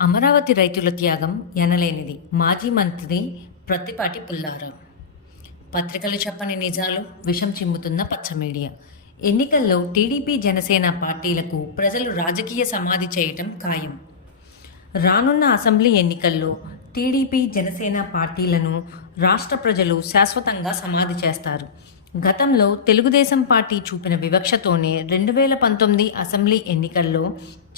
అమరావతి రైతుల త్యాగం ఎనలేనిది. మాజీ మంత్రి ప్రత్తిపాటి పుల్లారావు. పత్రికలు చెప్పని నిజాలు విషం చిమ్ముతున్న పచ్చ మీడియా. ఎన్నికల్లో టీడీపీ జనసేన పార్టీలకు ప్రజలు రాజకీయ సమాధి చేయటం ఖాయం. రానున్న అసెంబ్లీ ఎన్నికల్లో టీడీపీ జనసేన పార్టీలను రాష్ట్ర ప్రజలు శాశ్వతంగా సమాధి చేస్తారు. గతంలో తెలుగుదేశం పార్టీ చూపిన వివక్షతోనే రెండు వేల పంతొమ్మిది అసెంబ్లీ ఎన్నికల్లో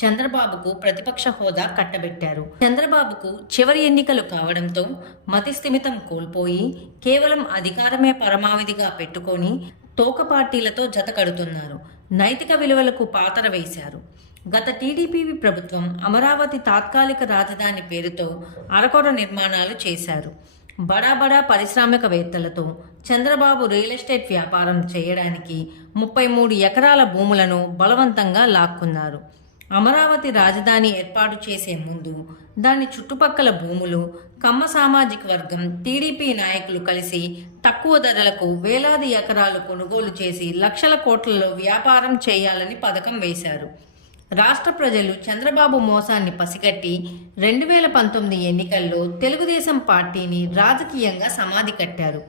చంద్రబాబుకు ప్రతిపక్ష హోదా కట్టబెట్టారు. చంద్రబాబుకు చివరి ఎన్నికలు కావడంతో మతిస్థిమితం కోల్పోయి కేవలం అధికారమే పరమావధిగా పెట్టుకొని తోక పార్టీలతో జత కడుతున్నారు నైతిక విలువలకు పాతర వేశారు. గత టీడీపీ ప్రభుత్వం అమరావతి తాత్కాలిక రాజధాని పేరుతో అరకొర నిర్మాణాలు చేశారు. బడా బడా పారిశ్రామికవేత్తలతో చంద్రబాబు రియల్ ఎస్టేట్ వ్యాపారం చేయడానికి ముప్పై మూడు ఎకరాల భూములను బలవంతంగా లాక్కున్నారు. అమరావతి రాజధాని ఏర్పాటు చేసే ముందు దాని చుట్టుపక్కల భూములు కమ్మ సామాజిక వర్గం టీడీపీ నాయకులు కలిసి తక్కువ ధరలకు వేలాది ఎకరాలు కొనుగోలు చేసి లక్షల కోట్లలో వ్యాపారం చేయాలని పథకం వేశారు. రాష్ట్ర ప్రజలు చంద్రబాబు మోసాన్ని పసిగట్టి రెండు వేల పంతొమ్మిది ఎన్నికల్లో తెలుగుదేశం పార్టీని రాజకీయంగా సమాధి కట్టారు.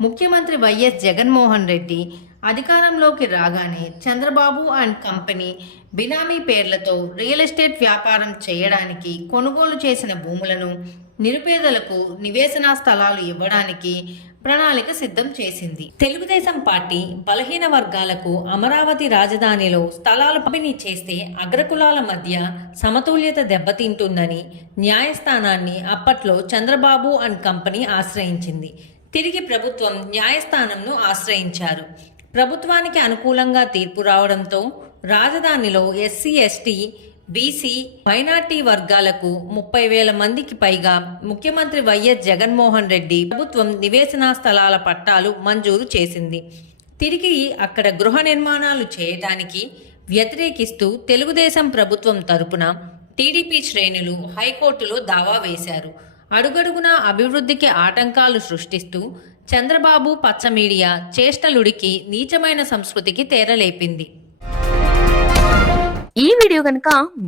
ముఖ్యమంత్రి వైఎస్ జగన్మోహన్ రెడ్డి అధికారంలోకి రాగానే చంద్రబాబు అండ్ కంపెనీ బినామీ పేర్లతో రియల్ ఎస్టేట్ వ్యాపారం చేయడానికి కొనుగోలు చేసిన భూములను నిరుపేదలకు నివేశన స్థలాలు ఇవ్వడానికి ప్రణాళిక సిద్ధం చేసింది. తెలుగుదేశం పార్టీ బలహీన వర్గాలకు అమరావతి రాజధానిలో స్థలాలు పంపిణీ చేస్తే అగ్రకులాల మధ్య సమతుల్యత దెబ్బతింటుందని న్యాయస్థానాన్ని అప్పట్లో చంద్రబాబు అండ్ కంపెనీ ఆశ్రయించింది. తిరిగి ప్రభుత్వం న్యాయస్థానంను ఆశ్రయించారు. ప్రభుత్వానికి అనుకూలంగా తీర్పు రావడంతో రాజధానిలో ఎస్సీ ఎస్టీ బీసీ మైనార్టీ వర్గాలకు ముప్పై వేల మందికి పైగా ముఖ్యమంత్రి వైఎస్ జగన్మోహన్ రెడ్డి ప్రభుత్వం నివేశన స్థలాల పట్టాలు మంజూరు చేసింది. తిరిగి అక్కడ గృహ నిర్మాణాలు చేయడానికి వ్యతిరేకిస్తూ తెలుగుదేశం ప్రభుత్వం తరపున టీడీపీ శ్రేణులు హైకోర్టులో దావా వేశారు. అడుగడుగునా అభివృద్ధికి ఆటంకాలు సృష్టిస్తూ చంద్రబాబు పచ్చ మీడియా చేష్టలుడికి నీచమైన సంస్కృతికి తేరలేపింది. ఈ వీడియో కనుక